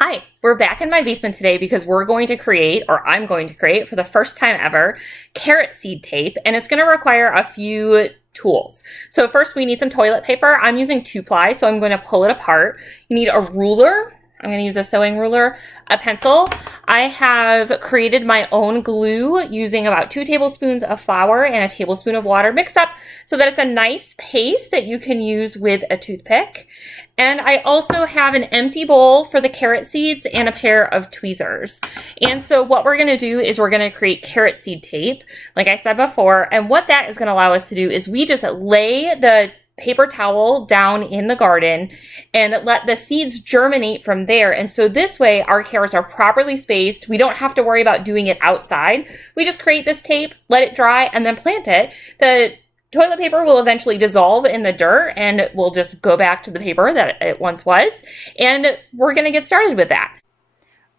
Hi, we're back in my basement today because we're going to create, or I'm going to create for the first time ever, carrot seed tape, and it's going to require a few tools. So first we need some toilet paper. I'm using 2-ply, so I'm going to pull it apart. You need a ruler. I'm going to use a sewing ruler, a pencil. I have created my own glue using about 2 tablespoons of flour and a tablespoon of water mixed up so that it's a nice paste that you can use with a toothpick. And I also have an empty bowl for the carrot seeds and a pair of tweezers. And so what we're going to do is we're going to create carrot seed tape, like I said before. And what that is going to allow us to do is we just lay the paper towel down in the garden and let the seeds germinate from there. And so this way our carrots are properly spaced. We don't have to worry about doing it outside. We just create this tape, let it dry, and then plant it. The toilet paper will eventually dissolve in the dirt and will just go back to the paper that it once was. And we're going to get started with that.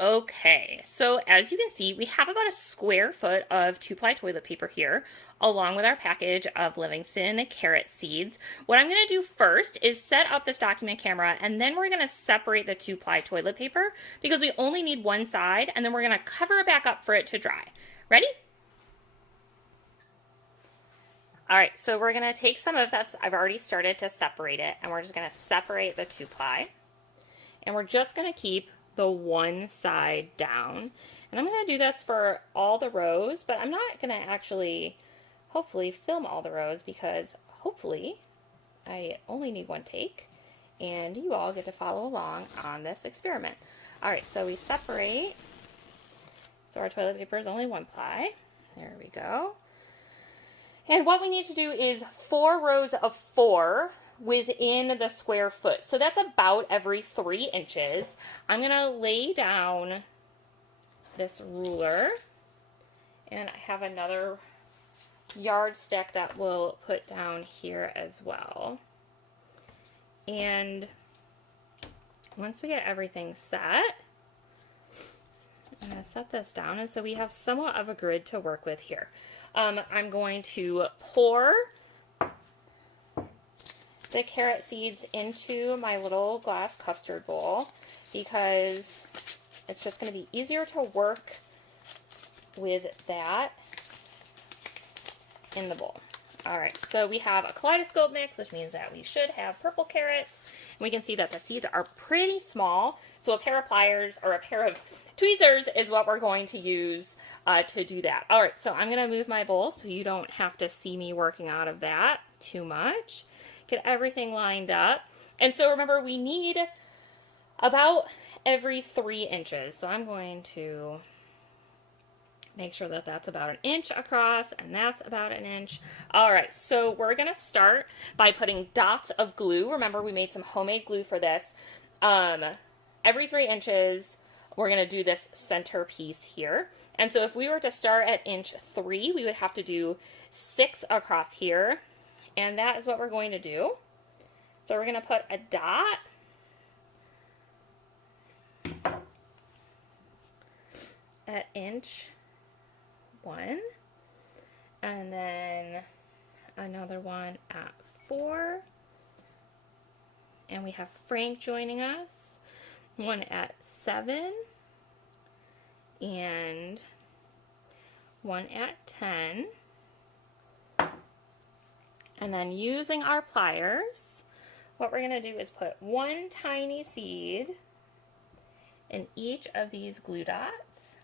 Okay, so as you can see, we have about a square foot of 2-ply toilet paper here, along with our package of Livingston carrot seeds. What I'm going to do first is set up this document camera, and then we're going to separate the 2-ply toilet paper because we only need one side, and then we're going to cover it back up for it to dry. Ready? All right, so we're going to take some of that. I've already started to separate it, and we're just going to separate the 2-ply, and we're just going to keep the one side down. And I'm going to do this for all the rows, but I'm not going to actually hopefully film all the rows because hopefully I only need one take and you all get to follow along on this experiment. All right, so we separate. So our toilet paper is only 1-ply. There we go. And what we need to do is 4 rows of 4 within the square foot. So that's about every 3 inches. I'm going to lay down this ruler, and I have another yardstick that we'll put down here as well. And once we get everything set, I'm going to set this down, and so we have somewhat of a grid to work with here. I'm going to pour the carrot seeds into my little glass custard bowl because it's just going to be easier to work with that in the bowl. All right, so we have a kaleidoscope mix, which means that we should have purple carrots. And we can see that the seeds are pretty small, so a pair of pliers or a pair of tweezers is what we're going to use to do that. All right, so I'm going to move my bowl so you don't have to see me working out of that too much. Get everything lined up. And so remember, we need about every 3 inches. So I'm going to make sure that that's about 1 inch across and that's about 1 inch. All right, so we're gonna start by putting dots of glue. Remember, we made some homemade glue for this. Every 3 inches, we're gonna do this center piece here. And so if we were to start at inch 3, we would have to do 6 across here. And that is what we're going to do. So we're going to put a dot at inch 1, and then another one at 4. And we have Frank joining us. One at 7, and one at 10. And then using our pliers, what we're going to do is put one tiny seed in each of these glue dots.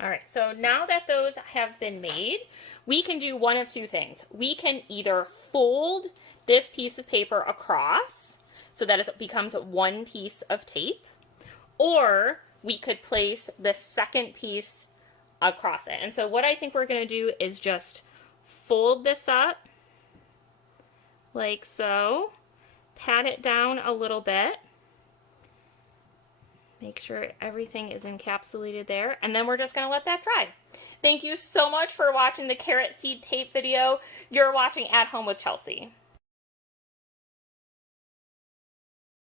All right, so now that those have been made, we can do one of 2 things. We can either fold this piece of paper across so that it becomes one piece of tape, or we could place the second piece across it. And so what I think we're going to do is just fold this up like so, pat it down a little bit, make sure everything is encapsulated there, and then we're just going to let that dry. Thank you so much for watching the carrot seed tape video. You're watching At Home with Chelsea.